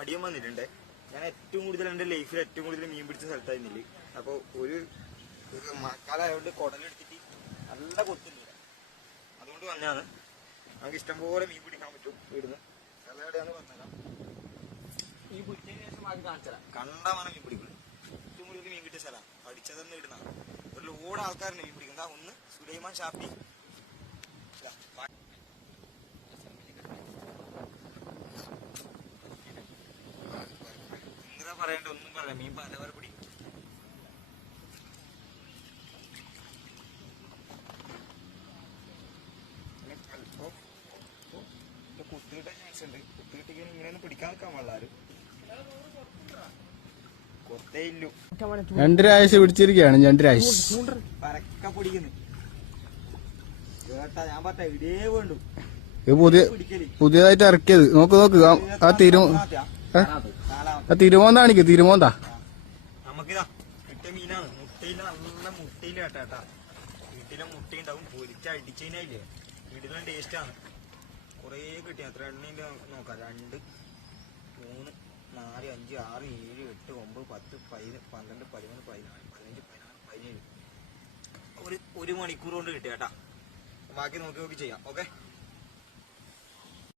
മടിയം വന്നിട്ടുണ്ട്. ഞാൻ ഏറ്റവും കൂടുതൽ എൻ്റെ ലൈഫിൽ ഏറ്റവും കൂടുതൽ മീൻ പിടിച്ച സ്ഥലത്തായിരുന്നില്ല. അപ്പോൾ ഒരു മഴക്കാലമായതുകൊണ്ട് കുടലെടുത്തിട്ട് നല്ല കൊത്തുന്നില്ല, അതുകൊണ്ട് വന്നതാണ്. നമുക്ക് ഇഷ്ടംപോലെ മീൻ പിടിക്കാൻ പറ്റും ഇവിടുന്ന്. സ്ഥലം എവിടെയാണെന്ന് പറഞ്ഞുതരാം. ഈ പിടിച്ചതിന് ശേഷം ആദ്യം കാണിച്ചതാണ്. കണ്ടമാനം മീൻ പിടിക്കുന്നത്, ഏറ്റവും കൂടുതൽ മീൻ കിട്ടിയ സ്ഥലമാണ്. പഠിച്ചതെന്ന് ഇടുന്നതാണ്. ഒരു ലോഡ് ആൾക്കാരുണ്ട് മീൻ പിടിക്കുന്നത്. ഒന്ന് സുലൈമാൻ ഷാപ്പി, എന്താ പറയണ്ട, ഒന്നും പറയാം. മീൻ പലവരെ പിടിക്കും. കുത്തിയിട്ട ചാൻസ് ഉണ്ട്. കുത്തിയിട്ടിങ്ങനെ ഇങ്ങനെയൊന്നും പിടിക്കാൻ നിൽക്കാൻ പാടില്ല ആരും. കൊത്തേ ഇല്ലു. രണ്ടരാഴ്ച പിടിച്ചിരിക്കുകയാണ്. രണ്ടരാഴ്ച പരക്ക പിടിക്കുന്നു കേട്ടാ. ഞാൻ പറഞ്ഞ ഇടേ വേണ്ടു. പുതിയതായിട്ട് ഇറക്കിയത്. നോക്ക് ആ തിരുമോന്ത കാണിക്ക്. തിരുമോന്ത നമുക്കിതാ കിട്ടിയ മീനാണ്. മുട്ടയില്ല, നല്ല മുട്ടയില്ല കേട്ടാ. വീട്ടിലെ മുട്ടയുണ്ടാവും. പൊരിച്ചടിച്ചതിനായില്ലേ വീട്ടിലെ ടേസ്റ്റാണ്. കുറേ കിട്ടി. എത്ര എണ്ണയില് നോക്കാം. 2, 3, 4, 5, 6, 7, 8, 9, 10, 11, 12, 13, 14, 15, 16, 17. ഒരു മണിക്കൂർ കൊണ്ട് കിട്ടിയ കേട്ടാ. ബാക്കി നോക്കി ചെയ്യാം. ഓക്കെ.